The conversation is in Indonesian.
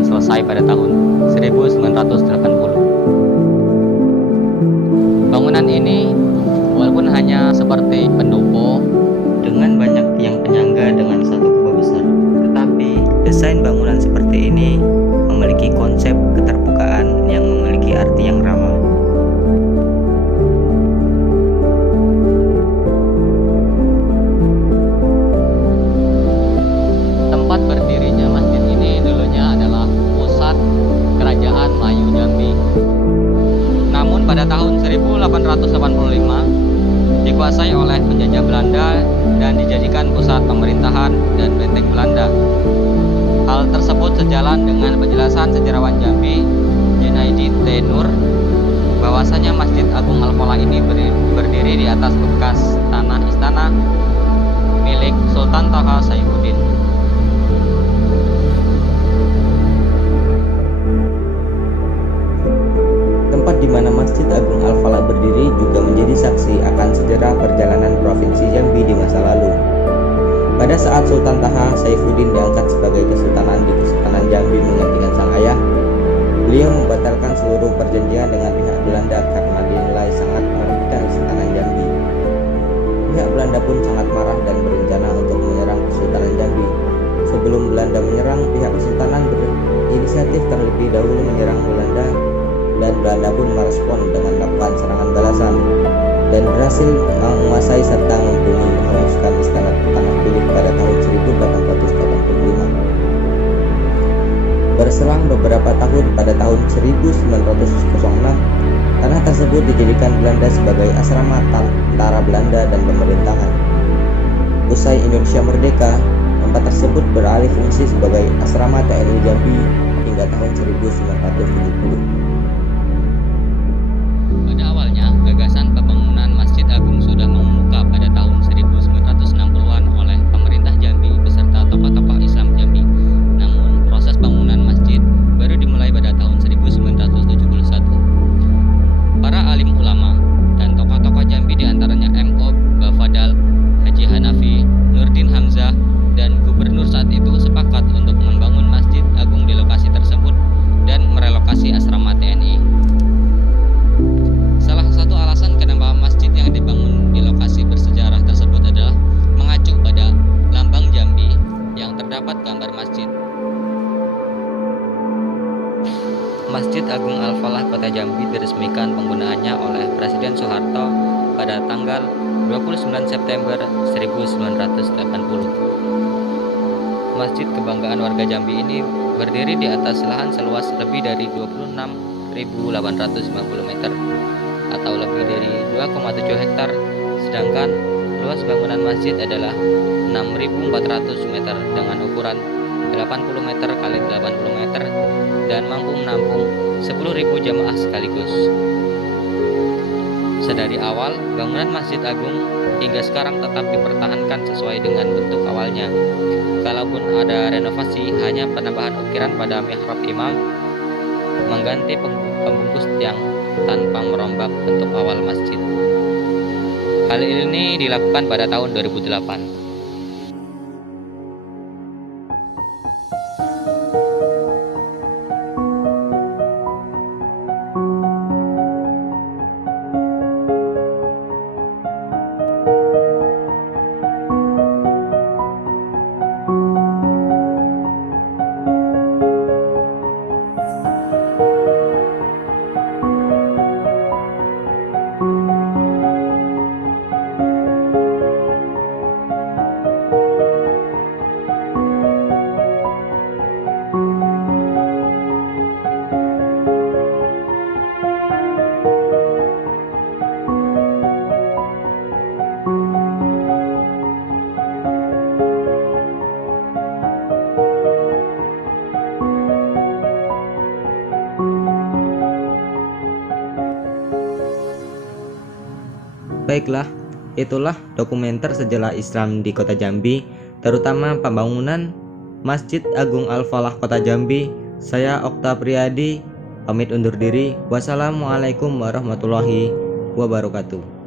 dan selesai pada tahun 1980. Bangunan ini walaupun hanya seperti pendopo dengan banyak tiang penyangga dengan satu kubah besar, tetapi desain bangunan seperti ini memiliki konsep keterbukaan yang memiliki arti yang ramah. Tempat berdirinya masjid ini dulunya adalah pusat kerajaan Melayu Jambi. Namun pada tahun 1885 dikuasai oleh penjajah Belanda dan dijadikan pusat pemerintahan dan benteng Belanda. Hal tersebut sejalan dengan penjelasan sejarawan Jambi Junaidi T. Nur bahwasanya Masjid Agung Al-Falah ini berdiri di atas bekas tanah istana milik Sultan Taha Saifuddin. Tempat di mana Masjid Agung Al-Falah berdiri juga menjadi saksi akan sejarah perjalanan Provinsi Jambi di masa lalu. Pada saat Sultan Taha Saifuddin diangkat sebagai kesultanan di Kesultanan Jambi menggantikan sang ayah, beliau membatalkan seluruh perjanjian dengan pihak Belanda karena dinilai sangat merugikan Kesultanan Jambi. Pihak Belanda pun sangat marah dan berencana untuk menyerang Kesultanan Jambi. Sebelum Belanda menyerang, pihak Kesultanan berinisiatif terlebih dahulu menyerang Belanda, dan Belanda pun merespon dengan melakukan serangan balasan dan berhasil menguasai serta membunuh menghanguskan istana Tanah Kuning pada tahun 1885. Berselang beberapa tahun, pada tahun 1906 tanah tersebut dijadikan Belanda sebagai asrama tentara Belanda dan pemerintahan. Usai Indonesia merdeka, tempat tersebut beralih fungsi sebagai asrama TNI Jambi hingga tahun 1970. Pada awalnya, gagasan pembangunan Masjid Agung sudah mengemuka pada tahun 1960-an oleh pemerintah Jambi beserta tokoh-tokoh Islam Jambi. Namun, proses bangunan masjid baru dimulai pada tahun 1971. Para alim ulama dan tokoh-tokoh Jambi diantaranya M.O. Bafadal, Haji Hanafi, Nurdin Hamzah, dan gubernur saat itu sepakat untuk membangun Masjid Agung di lokasi tersebut dan merelokasi asrama TNI. Salah satu alasan kenapa masjid yang dibangun di lokasi bersejarah tersebut adalah mengacu pada lambang Jambi yang terdapat gambar masjid. Masjid Agung Al-Falah Kota Jambi diresmikan penggunaannya oleh Presiden Soeharto pada tanggal 29 September 1980. Masjid kebanggaan warga Jambi ini berdiri di atas lahan seluas lebih dari 26.850 meter atau lebih dari 2,7 hektar, sedangkan luas bangunan masjid adalah 6.400 meter dengan ukuran 80 meter x 80 meter dan mampu menampung 10.000 jamaah sekaligus. Sedari awal, bangunan Masjid Agung hingga sekarang tetap dipertahankan sesuai dengan bentuk awalnya. Kalaupun ada renovasi, hanya penambahan ukiran pada mihrab imam, mengganti pembungkus tiang tanpa merombak bentuk awal masjid. Hal ini dilakukan pada tahun 2008. Baiklah, itulah dokumenter sejarah Islam di Kota Jambi, terutama pembangunan Masjid Agung Al-Falah Kota Jambi. Saya Okta Priyadi, pamit undur diri. Wassalamualaikum warahmatullahi wabarakatuh.